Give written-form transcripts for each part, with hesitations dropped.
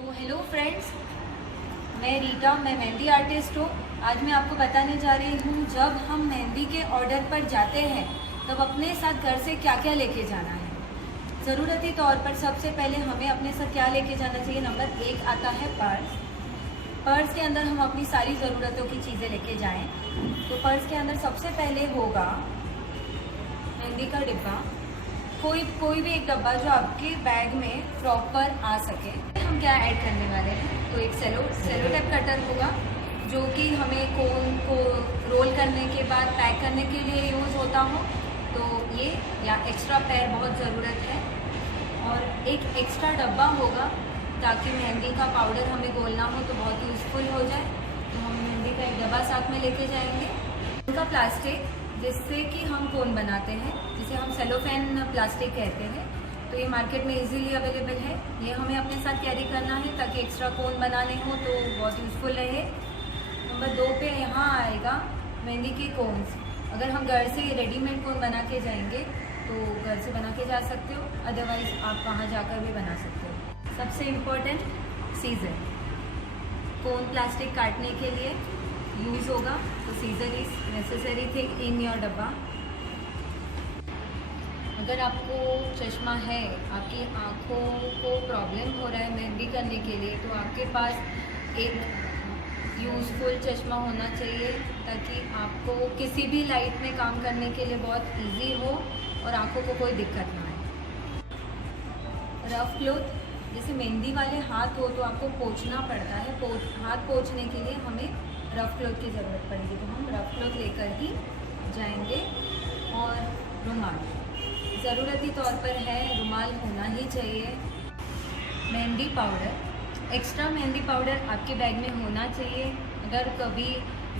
तो hello friends, मैं रीटा, मैं मेहंदी आर्टिस्ट हूँ। आज मैं आपको बताने जा रही हूँ जब हम मेहंदी के ऑर्डर पर जाते हैं तब अपने साथ घर से क्या क्या लेके जाना है। ज़रूरती तौर पर सबसे पहले हमें अपने साथ क्या लेके जाना चाहिए। नंबर 1 आता है पर्स। पर्स के अंदर हम अपनी सारी ज़रूरतों की चीज़ें लेके जाएं। तो पर्स के अंदर सबसे पहले होगा मेहंदी का डिब्बा, कोई भी एक डब्बा जो आपके बैग में प्रॉपर आ सके। हम क्या ऐड करने वाले हैं, तो एक सेलो टेप कटर होगा जो कि हमें कोन को रोल करने के बाद पैक करने के लिए यूज़ होता हो, तो ये या एक्स्ट्रा पैर बहुत ज़रूरत है। और एक एक्स्ट्रा डब्बा होगा ताकि मेहंदी का पाउडर हमें घोलना हो तो बहुत यूज़फुल हो जाए, तो हम मेहंदी का एक डब्बा साथ में लेके जाएंगे। उनका प्लास्टिक जिससे कि हम कोन बनाते हैं, जिसे हम सेलोफेन प्लास्टिक कहते हैं, तो ये मार्केट में इजीली अवेलेबल है। ये हमें अपने साथ कैरी करना है ताकि एक्स्ट्रा कोन बनाने हो तो बहुत यूज़फुल रहे। नंबर 2 पे यहाँ आएगा मेहंदी के कोन्स। अगर हम घर से रेडीमेड कोन बना के जाएंगे तो घर से बना के जा सकते हो, अदरवाइज़ आप वहाँ जाकर भी बना सकते हो। सबसे इम्पोर्टेंट सीज़र, कोन प्लास्टिक काटने के लिए यूज़ होगा, तो scissor is necessary thing in your डब्बा। अगर आपको चश्मा है, आपकी आँखों को प्रॉब्लम हो रहा है मेहंदी करने के लिए, तो आपके पास एक यूज़फुल चश्मा होना चाहिए ताकि आपको किसी भी लाइट में काम करने के लिए बहुत इजी हो और आँखों को कोई दिक्कत ना आए। रफ क्लॉथ, जैसे मेहंदी वाले हाथ हो तो आपको पोंछना पड़ता है, हाथ पोंछने के लिए हमें रफ क्लॉथ की ज़रूरत पड़ेगी, तो हम रफ क्लॉथ लेकर ही जाएंगे। और रुमाल ज़रूरती तौर पर है, रुमाल होना ही चाहिए। Mehndi powder, extra mehndi powder आपके बैग में होना चाहिए। अगर कभी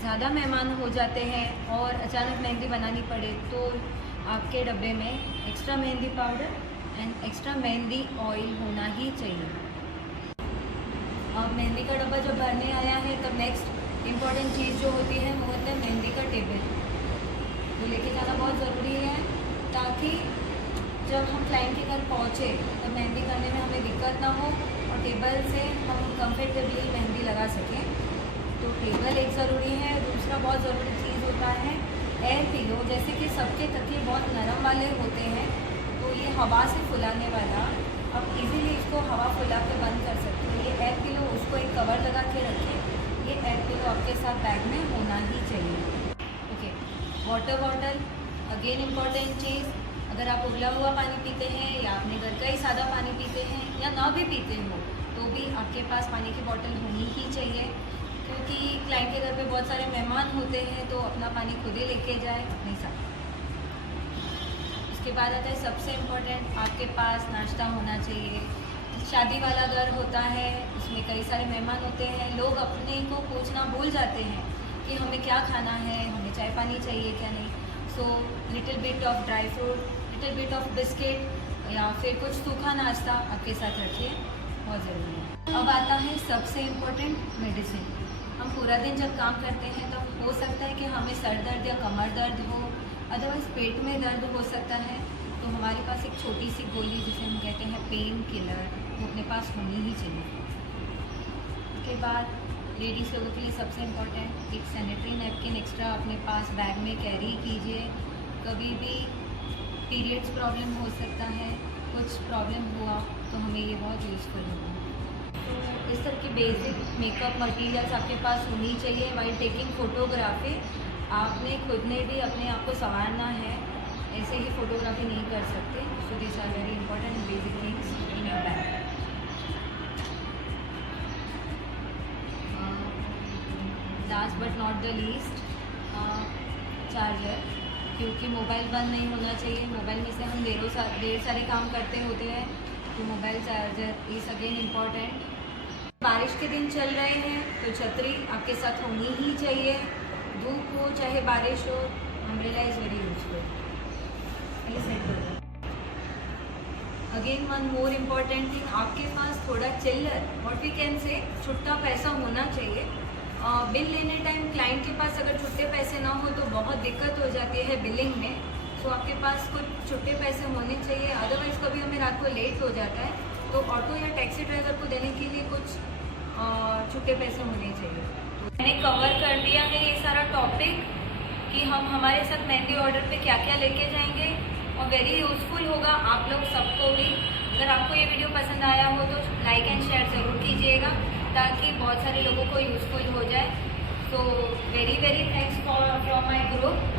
ज़्यादा मेहमान हो जाते हैं और अचानक मेहंदी बनानी पड़े तो आपके डब्बे में extra mehndi powder and extra mehndi oil होना ही चाहिए। अब मेहंदी का डब्बा जब भरने आया है तब नेक्स्ट इम्पॉर्टेंट चीज़ जो होती है वो होता है मेहंदी का टेबल। वो लेके जाना बहुत ज़रूरी है ताकि जब हम क्लाइंट के घर पहुँचे तब मेहंदी करने में हमें दिक्कत ना हो और टेबल से हम कंफर्टेबली मेहंदी लगा सकें। तो टेबल एक ज़रूरी है। दूसरा बहुत ज़रूरी चीज़ होता है एयर पिलो। जैसे कि सबके तकिए बहुत नरम वाले होते हैं, तो ये हवा से फुलाने वाला, आप इजीली इसको हवा फुला के बंद कर सकते हो। ये एयर पिलो, उसको एक कवर लगा के रखें। ये एयर पिलो आपके साथ बैग में होना ही चाहिए। Okay, water bottle again important चीज़। अगर आप उबला हुआ पानी पीते हैं या अपने घर का ही सादा पानी पीते हैं या ना भी पीते हो तो भी आपके पास पानी की बोतल होनी ही चाहिए, क्योंकि क्लाइंट के घर पे बहुत सारे मेहमान होते हैं तो अपना पानी खुद ही लेके जाए अपने साथ। उसके बाद आता है सबसे इम्पोर्टेंट, आपके पास नाश्ता होना चाहिए। शादी वाला घर होता है, उसमें कई सारे मेहमान होते हैं, लोग अपने को पूछना भूल जाते हैं कि हमें क्या खाना है, हमें चाय पानी चाहिए क्या नहीं। So little bit of dry fruit, little bit of biscuit या फिर कुछ सूखा नाश्ता आपके साथ रखिए, बहुत ज़रूरी है। अब आता है सबसे इम्पोर्टेंट मेडिसिन। हम पूरा दिन जब काम करते हैं तो हो सकता है कि हमें सर दर्द या कमर दर्द हो, अदरवाइज़ पेट में दर्द हो सकता है, तो हमारे पास एक छोटी सी गोली जिसे हम कहते हैं पेन किलर, वो अपने पास होनी ही चाहिए। उसके बाद लेडीज़ लोगों के लिए सबसे इम्पोर्टेंट एक सैनिटरी नैपकिन एक्स्ट्रा अपने पास बैग में कैरी कीजिए। कभी भी पीरियड्स प्रॉब्लम हो सकता है, कुछ प्रॉब्लम हुआ तो हमें ये बहुत यूज़फुल होगा। तो इस तरह की बेसिक मेकअप मटेरियल्स आपके पास होनी चाहिए। वाइल टेकिंग फ़ोटोग्राफी, आपने खुद ने भी अपने आप को संवारना है, ऐसे ही फ़ोटोग्राफी नहीं कर सकते। So this are very important basic things in your bag. Last but not the least, charger, क्योंकि मोबाइल बंद नहीं होना चाहिए। मोबाइल में से हम ढेर सारे काम करते होते हैं, तो mobile charger is again important. बारिश के दिन चल रहे हैं तो छतरी आपके साथ होनी ही चाहिए। धूप हो चाहे बारिश हो, umbrella is very useful. Again one more important thing, आपके पास थोड़ा चिल्लर, व्हाट वी कैन से, छुट्टा पैसा होना चाहिए। बिल लेने टाइम क्लाइंट के पास अगर छुट्टे पैसे ना हो तो बहुत दिक्कत हो जाती है बिलिंग में। सो आपके पास कुछ छुट्टे पैसे होने चाहिए, अदरवाइज़ कभी हमें रात को लेट हो जाता है तो ऑटो या टैक्सी ड्राइवर को देने के लिए कुछ छुट्टे पैसे होने चाहिए। मैंने कवर कर दिया है ये सारा टॉपिक कि हम हमारे साथ मेहंदी ऑर्डर पे क्या क्या लेके जाएंगे, और वेरी यूज़फुल होगा आप लोग सबको भी। अगर आपको ये वीडियो पसंद आया हो तो लाइक एंड शेयर ज़रूर कीजिएगा ताकि बहुत सारे लोगों को यूज़फुल हो जाए। So very thanks from my group.